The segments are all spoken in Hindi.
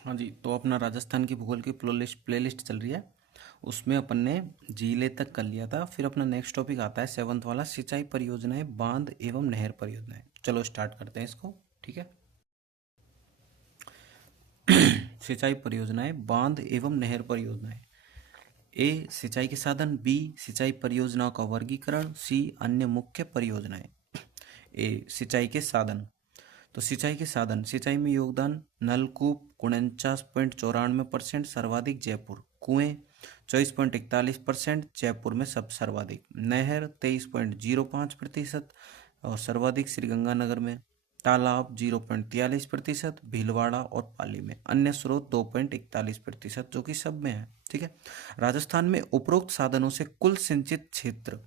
हाँ जी, तो अपना राजस्थान की भूगोल की प्लेलिस्ट चल रही है। उसमें अपन ने जिले तक कर लिया था। फिर अपना नेक्स्ट टॉपिक आता है 7th वाला, सिंचाई परियोजनाएं, बांध एवं नहर परियोजनाएं। चलो स्टार्ट करते हैं इसको। ठीक है। सिंचाई परियोजनाएं, बांध एवं नहर परियोजनाएं। ए सिंचाई के साधन, बी सिंचाई परियोजनाओं का वर्गीकरण, सी अन्य मुख्य परियोजनाएं। ए सिंचाई के साधन। तो सिंचाई के साधन, सिंचाई में योगदान नलकूप 49.94%, सर्वाधिक जयपुर। कुएं 24.41%, जयपुर में सब सर्वाधिक। नहर 23.05% और सर्वाधिक श्रीगंगानगर में। तालाब 0.43%, भीलवाड़ा और पाली में। अन्य स्रोत 2.41%, जो कि सब में है। ठीक है। राजस्थान में उपरोक्त साधनों से कुल सिंचित क्षेत्र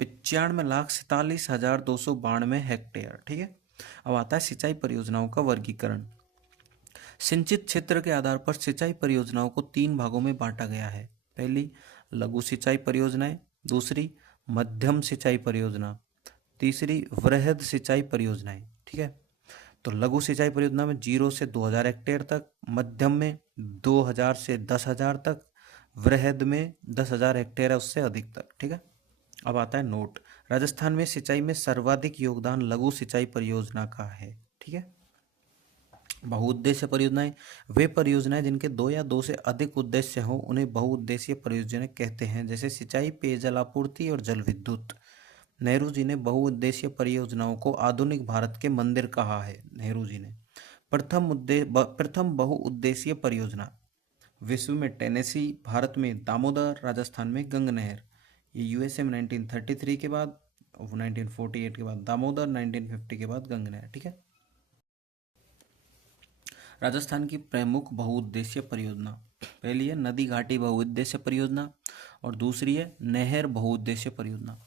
95,47,292 हेक्टेयर। ठीक है। अब आता है सिंचाई परियोजनाओं का वर्गीकरण। सिंचित क्षेत्र के आधार पर सिंचाई परियोजनाओं को 3 भागों में बांटा गया है। पहली लघु सिंचाई परियोजनाएं, दूसरी मध्यम सिंचाई परियोजना, तीसरी वृहद सिंचाई परियोजनाएं। ठीक है। तो लघु सिंचाई परियोजना में 0 से 2000 हेक्टेयर तक, मध्यम में 2000 से 10,000 तक, वृहद में 10,000 हेक्टेयर है उससे अधिक तक। ठीक है। अब आता है नोट। राजस्थान में सिंचाई में सर्वाधिक योगदान लघु सिंचाई परियोजना का है। ठीक है। बहुउद्देश्य परियोजनाएं, वे परियोजनाएं जिनके 2 या 2 से अधिक उद्देश्य हों उन्हें बहुउद्देशीय परियोजनाएं कहते हैं, जैसे सिंचाई, पेयजल आपूर्ति और जल विद्युत। नेहरू जी ने बहुउद्देशीय परियोजनाओं को आधुनिक भारत के मंदिर कहा है। नेहरू जी ने प्रथम बहुउद्देशीय परियोजना विश्व में टेनेसी, भारत में दामोदर, राजस्थान में गंग नहर। ये यूएसए में 1933 के बाद, 1948 के बाद दामोदर, 1950 के बाद गंग नहर। ठीक है। राजस्थान की प्रमुख बहुउद्देशीय परियोजना, पहली है नदी घाटी बहुउद्देशीय परियोजना और दूसरी है नहर बहुउद्देशीय परियोजना।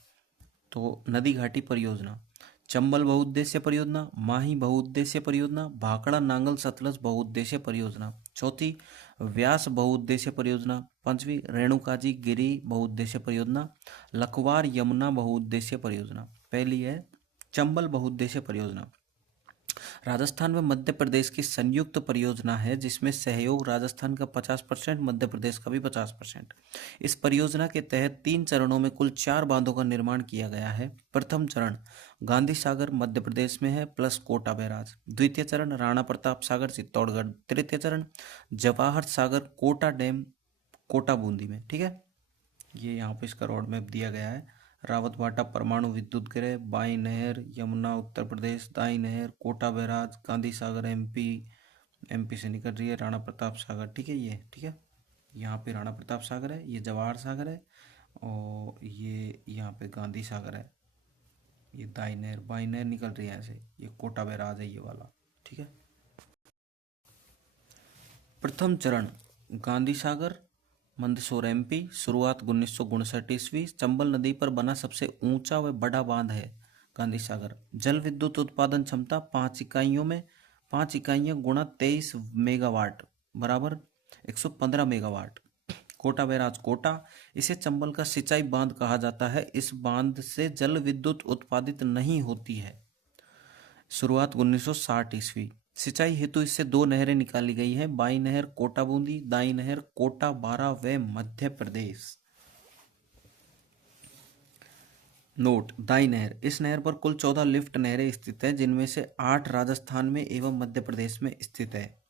तो नदी घाटी परियोजना, चंबल बहुउद्देशीय परियोजना, माही बहुउद्देशीय परियोजना, भाखड़ा नांगल सतलज बहुउद्देशीय परियोजना। चौथी व्यास बहुउद्देशीय परियोजना। पांचवी रेणुकाजी गिरी बहुउद्देशीय परियोजना। लखवार यमुना बहुउद्देशीय परियोजना। पहली है चंबल बहुउद्देशीय परियोजना। राजस्थान में मध्य प्रदेश की संयुक्त परियोजना है, जिसमें सहयोग राजस्थान का 50%, मध्य प्रदेश का भी 50%। इस परियोजना के तहत 3 चरणों में कुल 4 बांधों का निर्माण किया गया है। प्रथम चरण गांधी सागर मध्य प्रदेश में है प्लस कोटा बैराज। द्वितीय चरण राणा प्रताप सागर चित्तौड़गढ़। तृतीय चरण जवाहर सागर कोटा डैम कोटा बूंदी में। ठीक है। ये यहाँ पे इसका रोड मैप दिया गया है। रावतभाटा परमाणु विद्युत गृह, बाई नहर यमुना उत्तर प्रदेश, दाई नहर Kota barrage, Gandhi Sagar MP, MP से निकल रही है राणा प्रताप सागर। ठीक है। ये ठीक है। यहाँ पे राणा प्रताप सागर है, ये जवाहर सागर है और ये यहाँ पे गांधी सागर है। ये दाई नहर बाई नहर निकल रही है ऐसे, ये कोटा बैराज है ये वाला। ठीक है। प्रथम चरण गांधी सागर मंदसौर एमपी, शुरुआत 1959 ईस्वी। चंबल नदी पर बना सबसे ऊंचा व बड़ा बांध है गांधी सागर। जल विद्युत उत्पादन क्षमता 5 इकाइयों में 5 इकाइयां गुणा 23 मेगावाट बराबर 115 मेगावाट। कोटा बैराज कोटा, इसे चंबल का सिंचाई बांध कहा जाता है। इस बांध से जल विद्युत उत्पादित नहीं होती है। शुरुआत 1960 ईस्वी। सिंचाई हेतु इससे 2 नहरें निकाली गई हैं, बाई नहर कोटा बूंदी, दाई नहर कोटा बारा व मध्य प्रदेश। नोट दाई नहर, इस नहर पर कुल 14 लिफ्ट नहरें स्थित हैं, जिनमें से 8 राजस्थान में एवं मध्य प्रदेश में स्थित है।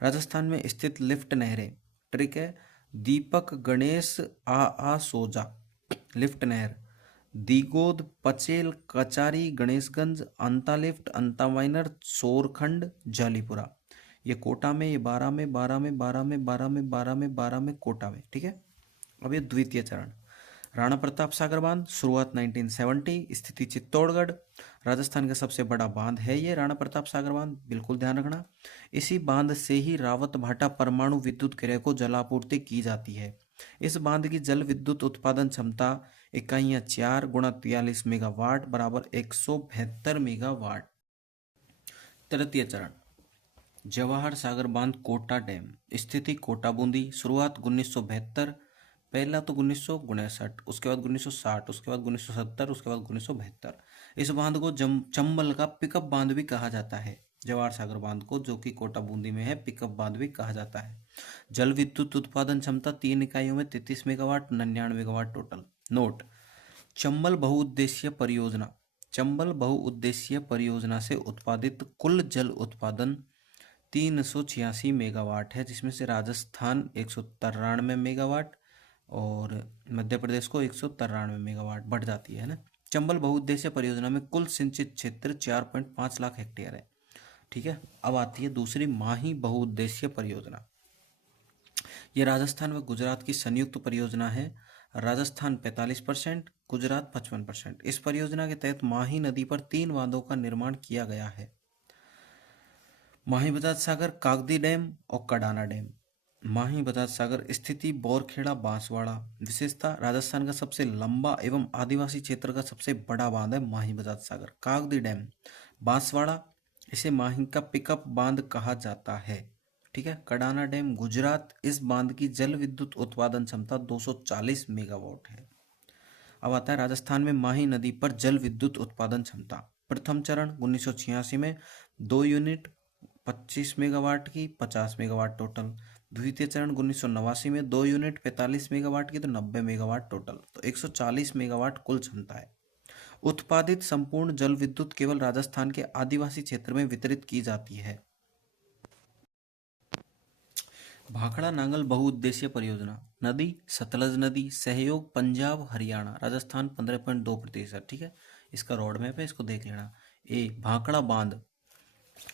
राजस्थान में स्थित लिफ्ट नहरें, ट्रिक है दीपक गणेश आ सोजा लिफ्ट नहर, दीगोद पचेल कचारी गणेशगंज, अंता लिफ्ट, अंता माइनर, सोरखंड, जालीपुरा। ये कोटा में, ये 12 में, 12 में, 12 में, 12 में, 12 में, 12 में, कोटा में। ठीक है। अब ये द्वितीय चरण राणा प्रताप सागर बांध, शुरुआत 1970, स्थिति चित्तौड़गढ़। राजस्थान का सबसे बड़ा बांध है ये राणा प्रताप सागर बांध, बिल्कुल ध्यान रखना। इसी बांध से ही रावत भाटा परमाणु विद्युत गृह को जलापूर्ति की जाती है। इस बांध की जल विद्युत उत्पादन क्षमता इकाइयां 4 गुणा 43 मेगावाट बराबर 172 मेगावाट। तृतीय चरण जवाहर सागर बांध कोटा डैम, स्थिति कोटा बूंदी, शुरुआत 1972, पहला तो 1959, उसके बाद 1960, उसके बाद 1970, उसके बाद 1972। इस बांध को चंबल का पिकअप बांध भी कहा जाता है। जवाहर सागर बांध को, जो कि कोटा बूंदी में है, पिकअप बांध भी कहा जाता है। जल विद्युत उत्पादन क्षमता 3 इकाइयों में 33 megawatt, 99 megawatt total. Note: Chambal बहुउद्देशीय परियोजना, चंबल बहुउद्देशीय परियोजना से उत्पादित कुल जल उत्पादन 386 मेगावाट है, जिसमें से राजस्थान 193 मेगावाट और मध्य प्रदेश को 193 मेगावाट बढ़ जाती है ना। चंबल बहुउद्देशीय परियोजना में कुल सिंचित क्षेत्र 4.5 लाख हेक्टेयर है। ठीक है, अब आती है दूसरी माही बहुउद्देशीय परियोजना। ये राजस्थान व गुजरात की संयुक्त परियोजना है। राजस्थान 45%, गुजरात 55%। इस परियोजना के तहत माही नदी पर 3 बांधों का निर्माण किया गया है: माही बजाज सागर, कागदी डैम और कडाना डैम। माही बजाज सागर स्थिति बोरखेड़ा बांसवाड़ा। विशेषता: राजस्थान का सबसे लंबा एवं आदिवासी क्षेत्र का सबसे बड़ा बांध है माही बजाज सागर। कागदी डैम बांसवाड़ा, इसे माही का पिकअप बांध कहा जाता है। ठीक है। कडाना डैम गुजरात, इस बांध की जल विद्युत उत्पादन क्षमता 240 मेगावाट है। अब आता है राजस्थान में माही नदी पर जल विद्युत उत्पादन क्षमता। प्रथम चरण 1986 में 2 यूनिट 25 मेगावाट की, 50 मेगावाट टोटल। द्वितीय चरण 1989 में 2 यूनिट 45 मेगावाट की, तो 90 मेगावाट टोटल, तो 140 मेगावाट कुल क्षमता है। उत्पादित संपूर्ण जल विद्युत केवल राजस्थान के आदिवासी क्षेत्र में वितरित की जाती है। भाखड़ा नांगल बहुउद्देशीय परियोजना। नदी सतलज नदी, सहयोग पंजाब हरियाणा, राजस्थान 15.2%। ठीक है, इसका रोड मैप है, इसको देख लेना। ए भाखड़ा बांध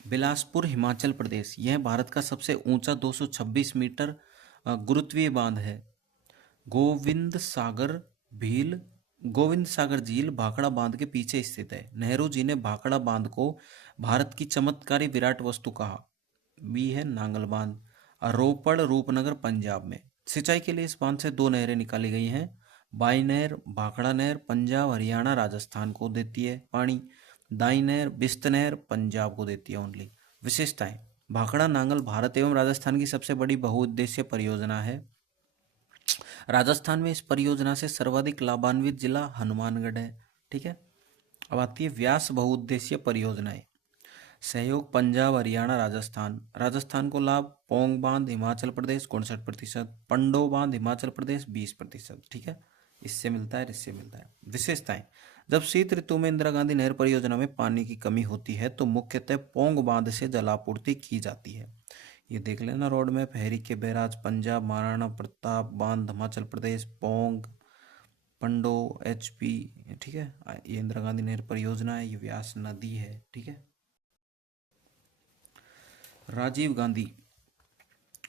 बिलासपुर हिमाचल प्रदेश, यह भारत का सबसे ऊंचा 226 मीटर गुरुत्वीय बांध है। गोविंद सागर झील भाखड़ा बांध के पीछे स्थित है। नेहरू जी ने भाखड़ा बांध को भारत की चमत्कारी विराट वस्तु कहा। बी है नांगल बांध, रोपड़ रूपनगर पंजाब में। सिंचाई के लिए इस बांध से 2 नहरें निकाली गई हैं। बाई नहर भाखड़ा नहर पंजाब हरियाणा राजस्थान को देती है पानी। दाई नहर बिस्त नहर पंजाब को देती है ओनली। विशेषताएं: भाखड़ा नांगल भारत एवं राजस्थान की सबसे बड़ी बहुउद्देशीय परियोजना है। राजस्थान में इस परियोजना से सर्वाधिक लाभान्वित जिला हनुमानगढ़ है। ठीक है। अब आती है व्यास बहुउद्देशीय परियोजनाएं। सहयोग पंजाब हरियाणा राजस्थान, राजस्थान को लाभ पोंग बांध हिमाचल प्रदेश 59%, पंडो बांध हिमाचल प्रदेश 20%। ठीक है, इससे मिलता है, इससे मिलता है। विशेषताएं: जब शीत ऋतु में इंदिरा गांधी नहर परियोजना में पानी की कमी होती है तो मुख्यतः पोंग बांध से जलापूर्ति की जाती है। ये देख लेना रोड मैप। हैरी के बैराज पंजाब, महाराणा प्रताप बांध हिमाचल प्रदेश, पोंग पंडो HP। ठीक है, ये इंदिरा गांधी नहर परियोजना है, ये व्यास नदी है। ठीक है।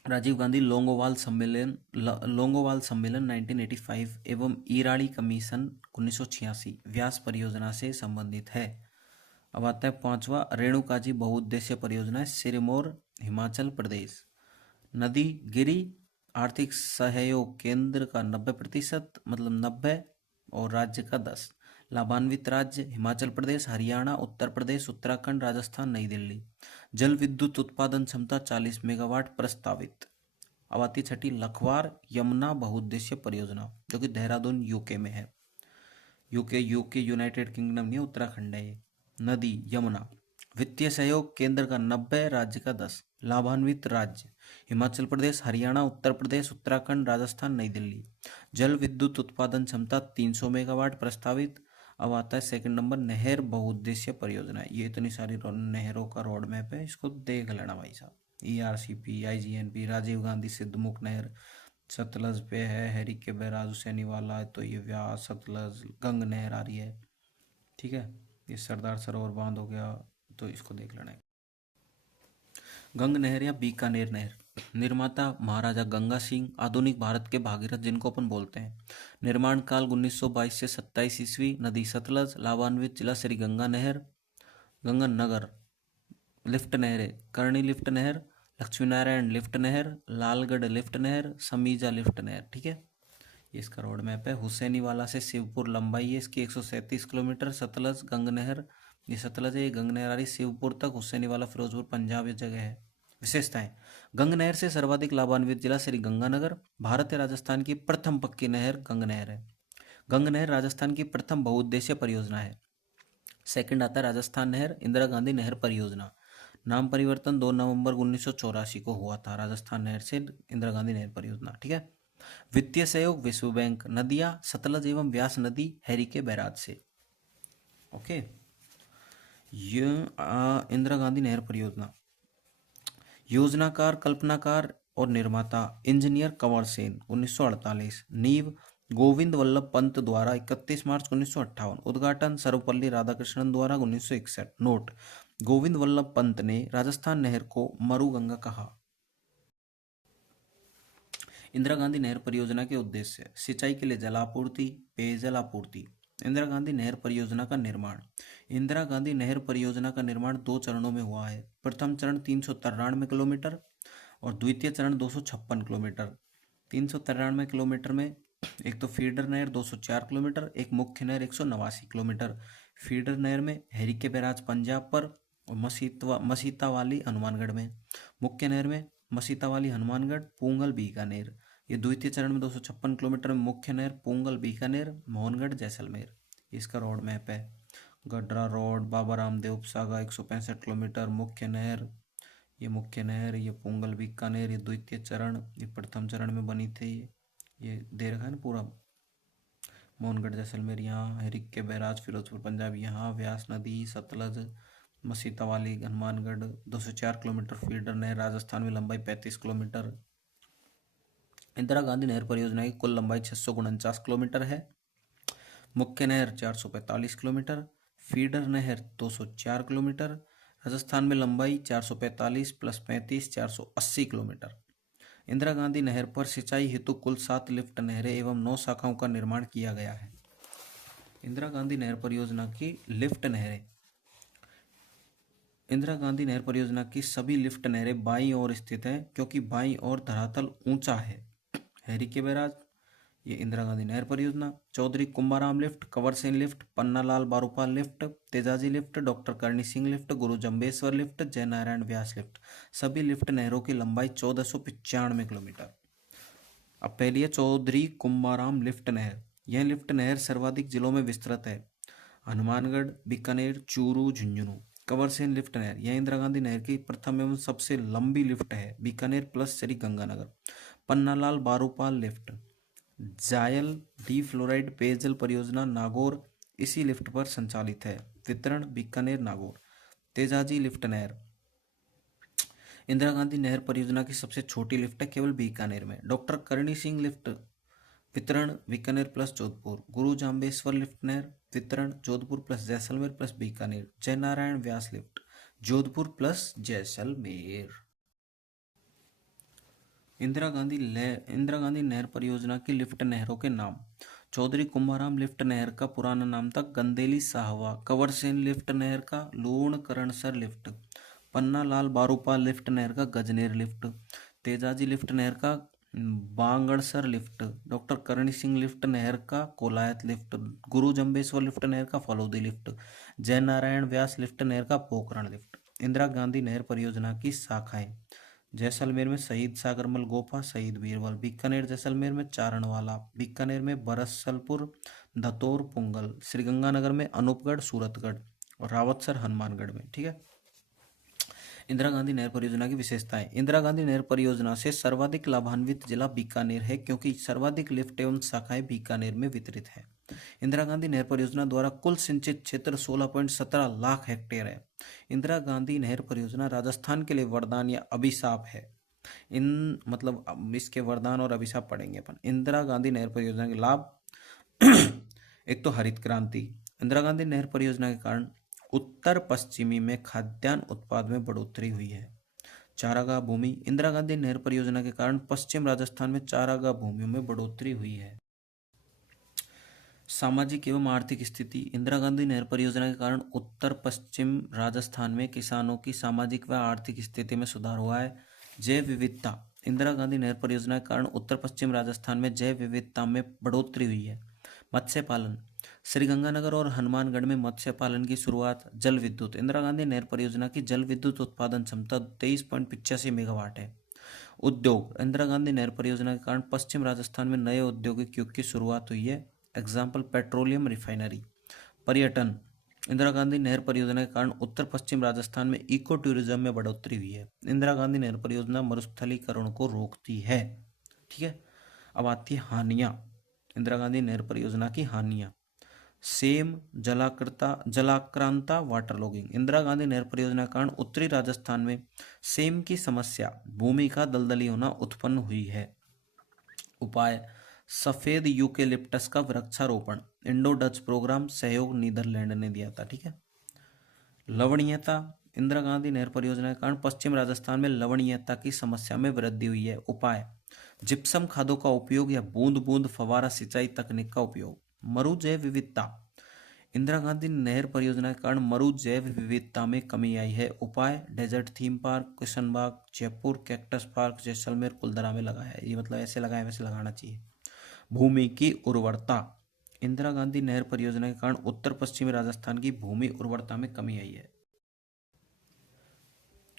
राजीव गांधी लोंगोवाल सम्मेलन 1985 एवं ईरानी कमीशन 1986 व्यास परियोजना से संबंधित है। अब आता है 5वां रेणुकाजी बहुउद्देशीय परियोजना, सिरमौर हिमाचल प्रदेश। नदी गिरी, आर्थिक सहयोग केंद्र का 90%, मतलब 90, और राज्य का 10। लाभान्वित राज्य हिमाचल प्रदेश, हरियाणा, उत्तर प्रदेश, उत्तराखंड, राजस्थान, नई दिल्ली। जल विद्युत उत्पादन क्षमता 40 मेगावाट प्रस्तावित। अब आती 6ठी लखवार यमुना बहुउद्देशीय परियोजना, जो कि देहरादून यूके में है। यूके यूनाइटेड किंगडम नहीं, उत्तराखंड है ये। नदी यमुना, वित्तीय सहयोग केंद्र का 90, राज्य का 10। लाभान्वित राज्य हिमाचल प्रदेश, हरियाणा, उत्तर प्रदेश, उत्तराखंड, राजस्थान, नई दिल्ली। जल विद्युत उत्पादन क्षमता 300 मेगावाट प्रस्तावित। अब आता है सेकंड नंबर नहर बहुउद्देशीय परियोजना। ये इतनी सारी नहरों का रोड मैप है, इसको देख लेना भाई साहब। ERCP, IGNP, राजीव गांधी सिद्धमुख नहर, सतलज पे है, हैरी के बैराज हुसैनी वाला, तो ये व्यास सतलज गंग नहर आ रही है। ठीक है, ये सरदार सरोवर बांध हो गया, तो इसको देख लेना है। गंग नहर या बीकानेर नहर, निर्माता महाराजा गंगा सिंह, आधुनिक भारत के भागीरथ जिनको अपन बोलते हैं। निर्माण काल 1922 से 27 ईस्वी। नदी सतलज। लाभान्वित जिला श्री गंगा नहर, गंगानगर। लिफ्ट नहरें: करणी लिफ्ट नहर, लक्ष्मीनारायण लिफ्ट नहर, लालगढ़ लिफ्ट नहर, समीजा लिफ्ट नहर। ठीक है, ये इसका रोड मैप है। हुसैनी वाला से शिवपुर लंबाई है इसकी 137 किलोमीटर। सतलज गंग नहर, ये सतलज है, ये गंग नहर आ रही शिवपुर तक। हुसैनी वाला फिरोजपुर पंजाब ये जगह है। विशेषताएं: गंग नहर से सर्वाधिक लाभान्वित जिला श्री गंगानगर। भारत या राजस्थान की प्रथम पक्की नहर गंग नहर है। गंग नहर राजस्थान की प्रथम बहुउद्देशीय परियोजना है। सेकंड आता है राजस्थान नहर इंदिरा गांधी नहर परियोजना। नाम परिवर्तन 2 नवंबर 1984 को हुआ था, राजस्थान नहर से इंदिरा गांधी नहर परियोजना। ठीक है। वित्तीय सहयोग विश्व बैंक, नदियां सतलज एवं व्यास नदी हैरी के बैराज से। ओके, ये इंदिरा गांधी नहर परियोजना। योजनाकार, कल्पनाकार और निर्माता इंजीनियर कंवर सेन 1948। नींव गोविंद वल्लभ पंत द्वारा 31 मार्च 1958। उद्घाटन सर्वपल्ली राधाकृष्णन द्वारा 1961। नोट, गोविंद वल्लभ पंत ने राजस्थान नहर को मरुगंगा कहा। इंदिरा गांधी नहर परियोजना के उद्देश्य: सिंचाई के लिए जलापूर्ति, पेयजल आपूर्ति। इंदिरा गांधी नहर परियोजना का निर्माण। इंदिरा गांधी नहर परियोजना का निर्माण 2 चरणों में हुआ है। प्रथम चरण 393 किलोमीटर और द्वितीय चरण 256 किलोमीटर। 393 किलोमीटर में एक तो फीडर नहर 204 किलोमीटर, एक मुख्य नहर 189 किलोमीटर। फीडर नहर में हैरी के बैराज पंजाब पर और मसीतावाली हनुमानगढ़ में। मुख्य नहर में मसीतावाली हनुमानगढ़, पूंगल बीकानेर। ये द्वितीय चरण में 256 किलोमीटर में मुख्य नहर पूंगल बीकानेर, मोहनगढ़ जैसलमेर। इसका रोड मैप है। Gadra road, Baba Ramdev उपसागा 165 kilometre. मुख्य नहर, ये पूंगल बीकानेर, ये द्वितीय चरण, ये प्रथम चरण में बनी थी। ये दे रखा है ना पूरा। मोहनगढ़ जैसलमेर यहाँ, हैरिक के बैराज फिरोजपुर पंजाब यहाँ, व्यास नदी सतलज मसीतावाली हनुमानगढ़ 204 किलोमीटर। फीडर नहर राजस्थान में लंबाई 35 किलोमीटर। इंदिरा गांधी नहर परियोजना की कुल लंबाई 649 किलोमीटर है। मुख्य नहर 445 किलोमीटर, फीडर नहर 204 किलोमीटर। राजस्थान में लंबाई 445 + 35 480 किलोमीटर। इंदिरा गांधी नहर पर सिंचाई हेतु कुल 7 लिफ्ट नहरें एवं 9 शाखाओं का निर्माण किया गया है। इंदिरा गांधी नहर परियोजना की लिफ्ट नहरें। इंदिरा गांधी नहर परियोजना की सभी लिफ्ट नहरें बाईं ओर स्थित हैं, क्योंकि बाईं ओर धरातल ऊंचा है। हैरी के बैराज, ये इंदिरा गांधी नहर परियोजना। Chaudhary Kumbharam lift, Kanwar Sen lift, Pannalal Barupal lift, Tejaji lift, doctor Karni Singh lift, Guru Jambheshwar lift, Jainarayan Vyas lift. सभी लिफ्ट नहरों की लंबाई 1495 किलोमीटर। अब पहली है चौधरी कुंभाराम लिफ्ट नहर। यह लिफ्ट नहर सर्वाधिक जिलों में विस्तृत है: हनुमानगढ़, बीकानेर, चूरू, झुंझुनू। कंवर सेन लिफ्ट नहर, यह इंदिरा गांधी नहर की प्रथम एवं सबसे लंबी लिफ्ट है, बीकानेर प्लस श्री गंगानगर। पन्नालाल बारूपाल लिफ्ट, जायल डी फ्लोराइड पेयजल परियोजना नागौर इसी लिफ्ट पर संचालित है। वितरण बीकानेर नागौर। तेजाजी लिफ्ट नहर, इंदिरा गांधी नहर परियोजना की सबसे छोटी लिफ्ट है, केवल बीकानेर में। डॉक्टर करणी सिंह लिफ्ट, वितरण बीकानेर प्लस जोधपुर। गुरु जाम्बेश्वर लिफ्ट नहर, वितरण Jodhpur plus Jaisalmer plus Bikaner. Jainarayan Vyas lift, Jodhpur plus Jaisalmer. Indira Gandhi नहर परियोजना की लिफ्ट नहरों के नाम। चौधरी कुंभाराम लिफ्ट नहर का पुराना नाम था गंदेली साहवा। कंवर सेन लिफ्ट नहर का लूणकरणसर लिफ्ट। पन्ना लाल बारूपाल लिफ्ट नहर का गजनेर लिफ्ट। तेजाजी लिफ्ट नहर का बांगड़सर lift. Doctor Karni Singh lift नहर का कोलायत लिफ्ट। गुरु जम्बेश्वर लिफ्ट नहर का फलोदी लिफ्ट। जयनारायण व्यास लिफ्ट नहर का पोखरण लिफ्ट। इंदिरा गांधी नहर परियोजना की शाखाएं: जैसलमेर में शहीद सागरमल गोपा, शहीद बीरबल। बीकानेर जैसलमेर में चारणवाला। बीकानेर में बरसलपुर, धतौर, पुंगल। श्रीगंगानगर में अनूपगढ़, सूरतगढ़ और रावतसर हनुमानगढ़ में। ठीक है। इंदिरा गांधी नहर परियोजना की विशेषताएं। इंदिरा गांधी नहर परियोजना से सर्वाधिक लाभान्वित जिला बीकानेर है, क्योंकि सर्वाधिक लिफ्ट एवं शाखाएं बीकानेर में वितरित है। इंदिरा गांधी नहर परियोजना द्वारा कुल सिंचित क्षेत्र 16.17 लाख हेक्टेयर है। इंदिरा गांधी नहर परियोजना राजस्थान के लिए वरदान या अभिशाप है। अब इसके वरदान और अभिशाप पढ़ेंगे अपन। इंदिरा गांधी नहर परियोजना के लाभ: एक तो हरित क्रांति। इंदिरा गांधी नहर परियोजना के कारण उत्तर पश्चिमी में खाद्यान्न उत्पाद में बढ़ोतरी हुई है। चारागाह भूमि। इंदिरा गांधी नहर परियोजना के कारण पश्चिम राजस्थान में चारागाह भूमियों में बढ़ोतरी हुई है। सामाजिक एवं आर्थिक स्थिति। इंदिरा गांधी नहर परियोजना के कारण उत्तर पश्चिम राजस्थान में किसानों की सामाजिक व आर्थिक स्थिति में सुधार हुआ है। जैव विविधता। इंदिरा गांधी नहर परियोजना के कारण उत्तर पश्चिम राजस्थान में जैव विविधता में बढ़ोतरी हुई है। मत्स्य पालन। श्रीगंगानगर और हनुमानगढ़ में मत्स्य पालन की शुरुआत। जल विद्युत। इंदिरा गांधी नहर परियोजना की जल विद्युत उत्पादन क्षमता 23.85 मेगावाट है। उद्योग। इंदिरा गांधी नहर परियोजना के कारण पश्चिम राजस्थान में नए औद्योगिक युग की शुरुआत हुई है। Example petroleum refinery. पर्यटन। इंदिरा गांधी नहर परियोजना के कारण उत्तर पश्चिम राजस्थान में इको टूरिज्म में बढ़ोतरी हुई है। इंदिरा गांधी नहर परियोजना मरुस्थलीकरण को रोकती है। ठीक है, अब आती है हानियां। इंदिरा गांधी नहर परियोजना की हानियां। सेम जलाक्रांता वाटर लॉगिंग। इंदिरा गांधी नहर परियोजना के कारण उत्तरी राजस्थान में सेम की समस्या, भूमि का दलदली होना उत्पन्न हुई है। उपाय, सफेद यूकेलिप्टस का वृक्षारोपण। इंडो डच प्रोग्राम सहयोग नीदरलैंड ने दिया था। ठीक है। लवणीयता। इंदिरा गांधी नहर परियोजना के कारण पश्चिम राजस्थान में लवणीयता की समस्या में वृद्धि हुई है। उपाय, जिप्सम खादों का उपयोग या बूंद बूंद फवारा सिंचाई तकनीक का उपयोग। मरु जैव विविधता। इंदिरा गांधी नहर परियोजना के कारण मरु जैव विविधता में कमी आई है। उपाय, desert theme park Kishanbagh Jaipur, cactus park Jaisalmer Kuldhara में लगाया है। ये मतलब ऐसे लगाए वैसे लगाना चाहिए। भूमि की उर्वरता। इंदिरा गांधी नहर परियोजना के कारण उत्तर पश्चिमी राजस्थान की भूमि उर्वरता में कमी आई है।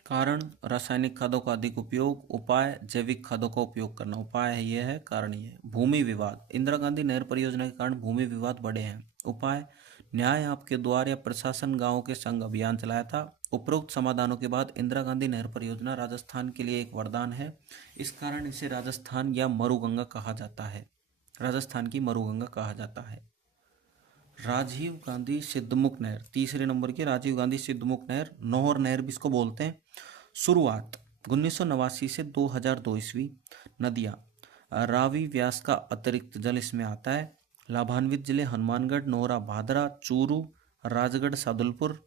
कारण, रासायनिक खादों का अधिक उपयोग। उपाय, जैविक खादों का उपयोग करना। उपाय है ये है, कारण ये है। भूमि विवाद। इंदिरा गांधी नहर परियोजना के कारण भूमि विवाद बढ़े हैं। उपाय, न्याय आपके द्वार या प्रशासन गांवों के संग अभियान चलाया था। उपरोक्त समाधानों के बाद इंदिरा गांधी नहर परियोजना राजस्थान के लिए एक वरदान है। इस कारण इसे राजस्थान या मरुगंगा कहा जाता है। राजस्थान की मरुगंगा कहा जाता है। राजीव गांधी सिद्धमुख नहर, तीसरे नंबर की राजीव गांधी सिद्धमुख नहर, नौहर नहर भी इसको बोलते हैं। शुरुआत 1989 से 2002 ईस्वी। नदियाँ, रावी व्यास का अतिरिक्त जल इसमें आता है। लाभान्वित जिले हनुमानगढ़, नोहरा, भादरा, चूरू, राजगढ़, सादुलपुर।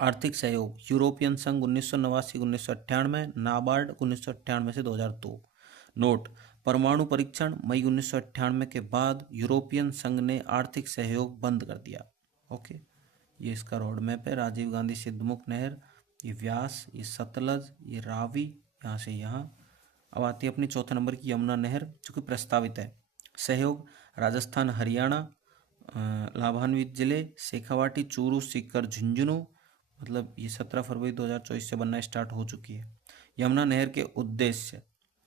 आर्थिक सहयोग, यूरोपियन संघ 1989-1998, नाबार्ड 1998 से 2002। नोट, परमाणु परीक्षण मई 1998 के बाद यूरोपियन संघ ने आर्थिक सहयोग बंद कर दिया। ओके, ये इसका रोड मैप है। राजीव गांधी सिद्धमुख नहर, ये व्यास, ये सतलज, ये रावी, यहाँ से यहाँ। अब आती है अपनी चौथे नंबर की यमुना नहर, जो कि प्रस्तावित है। सहयोग, राजस्थान, हरियाणा। लाभान्वित जिले शेखावाटी, चूरू, सीकर, झुंझुनू। मतलब ये 17 फरवरी 2024 से बनना स्टार्ट हो चुकी है। यमुना नहर के उद्देश्य,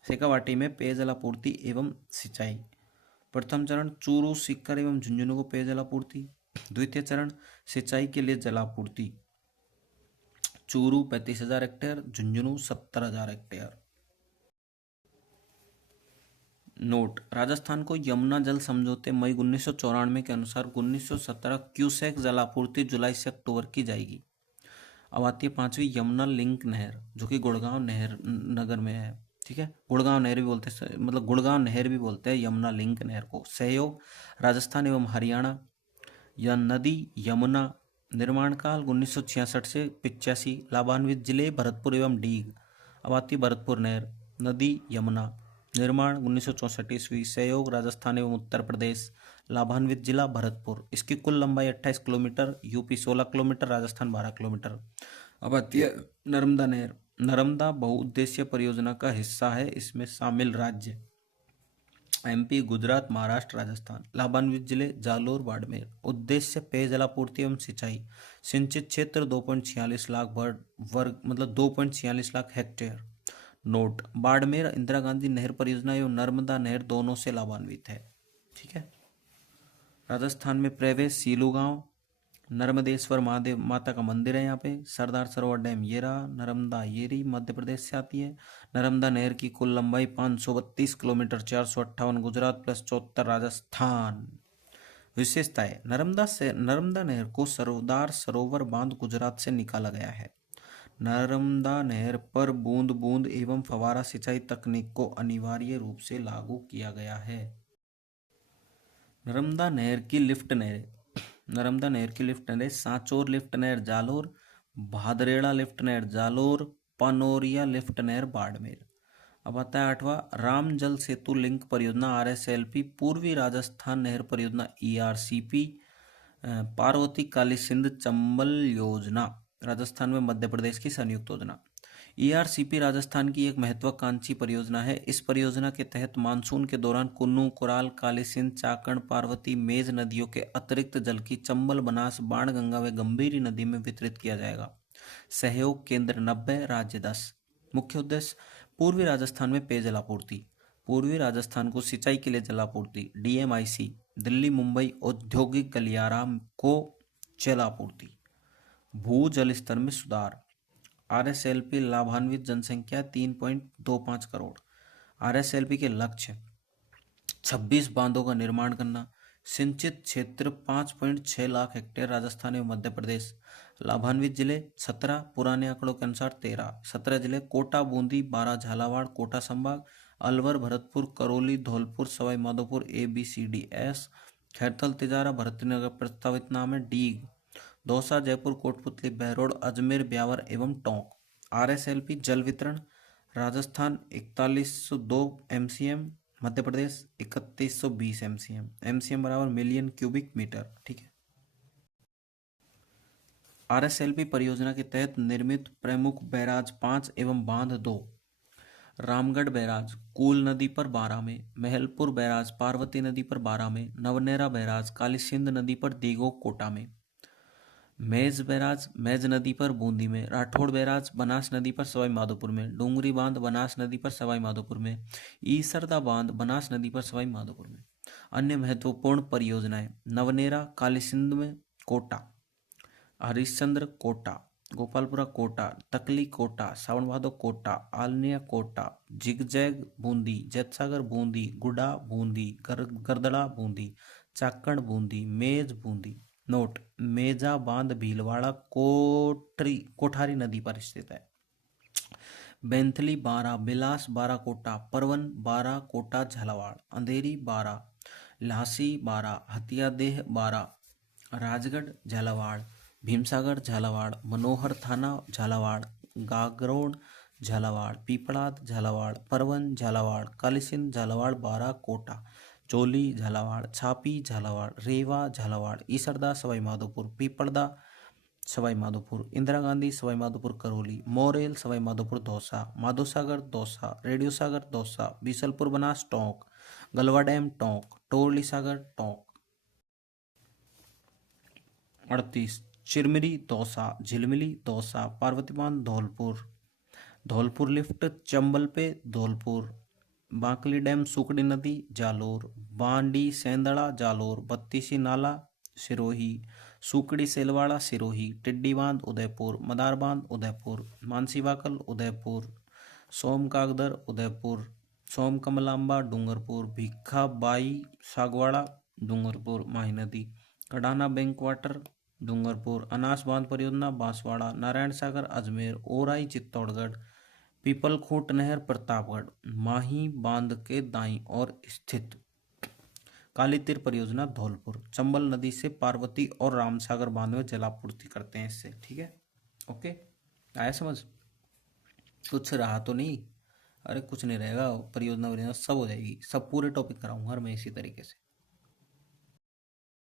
शेखावाटी में पेयजल आपूर्ति एवं सिंचाई। प्रथम चरण, चूरू, सीकर एवं झुंझुनू को पेयजल आपूर्ति। द्वितीय चरण, सिंचाई के लिए जलापूर्ति। Churu 35,000 hectare, Jhunjhunu 70,000 hectare. Note, Rajasthan को यमुना जल समझौते मई 1994 के अनुसार 1917 क्यूसेक जलापूर्ति जुलाई से अक्टूबर की जाएगी। अब आती है पांचवी यमुना लिंक नहर, जो कि गुड़गांव नहर नगर में है। ठीक है, गुड़गांव नहर भी बोलते हैं, मतलब गुड़गांव नहर भी बोलते हैं यमुना लिंक नहर को। सहयोग, राजस्थान एवं हरियाणा। यह नदी यमुना, निर्माण काल 1966 से 85। लाभान्वित जिले भरतपुर एवं डीग। अब आती भरतपुर नहर, नदी यमुना, निर्माण 1964 ईस्वी। सहयोग, राजस्थान एवं उत्तर प्रदेश। लाभान्वित जिला भरतपुर। इसकी कुल लंबाई 28 kilometre, UP 16 kilometre, Rajasthan 12 kilometre. अब आती है नर्मदा नहर। नर्मदा बहुउद्देशीय परियोजना का हिस्सा है। इसमें शामिल राज्य एमपी, गुजरात, महाराष्ट्र, राजस्थान। लाभान्वित जिले जालोर, बाड़मेर। उद्देश्य पेयजलापूर्ति एवं सिंचाई। सिंचित क्षेत्र 2.46 लाख वर्ग मतलब 2.46 लाख हेक्टेयर। नोट, बाड़मेर इंदिरा गांधी नहर परियोजना एवं नर्मदा नहर दोनों से लाभान्वित है। ठीक है। राजस्थान में प्रवेश, सीलू गांव, नर्मदेश्वर महादेव माता का मंदिर है यहाँ पे। सरदार सरोवर डैम ये रहा। नर्मदा येरी मध्य प्रदेश से आती है। नर्मदा नहर की कुल लंबाई 532 किलोमीटर, 458 गुजरात प्लस 74 राजस्थान। विशेषताएं, नर्मदा नहर को सरदार सरोवर बांध गुजरात से निकाला गया है। नर्मदा नहर पर बूंद बूंद एवं फवारा सिंचाई तकनीक को अनिवार्य रूप से लागू किया गया है। नर्मदा नहर की लिफ्ट नहरें। नर्मदा नहर की लिफ्ट नहरें, सांचौर लिफ्ट नहर जालोर, भादरेड़ा लिफ्ट नहर जालोर, पनोरिया लिफ्ट नहर बाड़मेर। अब आता है आठवां, राम जल सेतु लिंक परियोजना RSLP, पूर्वी राजस्थान नहर परियोजना ERCP, पार्वती काली सिंध चंबल योजना राजस्थान में मध्य प्रदेश की संयुक्त योजना। ERCP राजस्थान की एक महत्वाकांक्षी परियोजना है। इस परियोजना के तहत मानसून के दौरान कुन्नू, कुराल, काली सिंध, चाकण, पार्वती, मेज नदियों के अतिरिक्त जल की चंबल, बनास, बाणगंगा व गंभीरी नदी में वितरित किया जाएगा। सहयोग, केंद्र 90, राज्य 10। मुख्य उद्देश्य, पूर्वी राजस्थान में पेयजल आपूर्ति। पूर्वी राजस्थान को सिंचाई के लिए जलापूर्ति। DMIC, दिल्ली मुंबई औद्योगिक गलियारा को जलापूर्ति। भू जल स्तर में सुधार। आरएसएलपी लाभान्वित जनसंख्या 3.25 करोड़। आरएसएलपी के लक्ष्य 26 बांधों का निर्माण करना। सिंचित क्षेत्र 5.6 लाख हेक्टेयर राजस्थान एवं मध्य प्रदेश। लाभान्वित जिले 17, पुराने आंकड़ों के अनुसार 13। 17 जिले कोटा, बूंदी, 12 झालावाड़, कोटा संभाग, अलवर, भरतपुर, करौली, धौलपुर, सवाई माधोपुर ABCDS। खैरथल, तिजारा, भरतनगर प्रस्तावित नाम है। डीग, दौसा, जयपुर, कोटपुतली, बहरोड, अजमेर, ब्यावर एवं टोंक। आरएसएलपी जल वितरण। Rajasthan 4102 MCM, Madhya Pradesh 3120 MCM। MCM बराबर मिलियन क्यूबिक मीटर। ठीक है। आरएसएलपी परियोजना के तहत निर्मित प्रमुख बैराज 5 एवं बांध 2। रामगढ़ बैराज कूल नदी पर 12 में, महलपुर बैराज पार्वती नदी पर 12 में, नवनेरा बैराज काली सिंध नदी पर दीगो कोटा में, मेज बैराज मेज नदी पर बूंदी में, राठौड़ बैराज बनास नदी पर सवाई माधोपुर में, डूंगरी बांध बनास नदी पर सवाई माधोपुर में, ईसरदा बांध बनास नदी पर सवाई माधोपुर में। अन्य महत्वपूर्ण परियोजनाएं नवनेरा काली सिंध में कोटा, हरिश्चंद्र कोटा, गोपालपुरा कोटा, तकली कोटा, सावन भादो कोटा, आलनिया कोटा, जिगजैग बूंदी, जैतसागर बूंदी, गुडा बूंदी, गरदड़ा बूंदी, चाकण बूंदी, मेज बूंदी। नोट, मेजा बांध भीलवाड़ा कोठारी नदी पर स्थित है। बेंथली 12, बिलास 12 कोटा, परवन 12 कोटा झालावाड़, अंधेरी 12, लासी 12, हथियादेह 12, राजगढ़ झालावाड़, भीमसागर झालावाड़, मनोहर थाना झालावाड़, गागरोन झालावाड़, पीपड़ाद झालावाड़, परवन झालावाड़, कालीसिंध झालावाड़ 12 कोटा, चोली झालावाड़, छापी झालावाड़, रेवा झालावाड़, ईसरदा सवाई माधोपुर, पीपड़दा सवाई माधोपुर, इंदिरा गांधी सवाई माधोपुर करौली, मोरेल सवाई माधोपुर दौसा, माधोसागर दौसा, रेडियो सागर दौसा, बीसलपुर बनास टोंक, गलवा डैम टोंक, टोरली सागर टोंक। 38 चिरमिरी दौसा, झिलमिली दौसा, पार्वतीबांध धौलपुर, धौलपुर लिफ्ट चंबल पे धौलपुर, बांकली डैम सुकड़ी नदी जालोर, बांडी सेंदड़ा जालोर, बत्तीसी नाला सिरोही, सुकड़ी सेलवाड़ा सिरोही, टिड्डी बांध उदयपुर, मदार बांध उदयपुर, मानसी वाकल उदयपुर, सोम कागदर उदयपुर, सोम कमलांबा डूंगरपुर, भिखा बाई सागवाड़ा डूंगरपुर, माही नदी, कडाना बैंक वाटर डूंगरपुर, अनास बांध परियोजना बांसवाड़ा, नारायण सागर अजमेर, ओराई चित्तौड़गढ़, पीपलखूंट नहर प्रतापगढ़, माही बांध के दाईं ओर स्थित। काली तीर परियोजना धौलपुर, चंबल नदी से पार्वती और रामसागर बांध में जलापूर्ति करते हैं इससे। ठीक है, ओके, आया समझ? कुछ रहा तो नहीं? अरे कुछ नहीं रहेगा, परियोजना सब हो जाएगी, सब पूरे टॉपिक कराऊंगा मैं इसी तरीके से।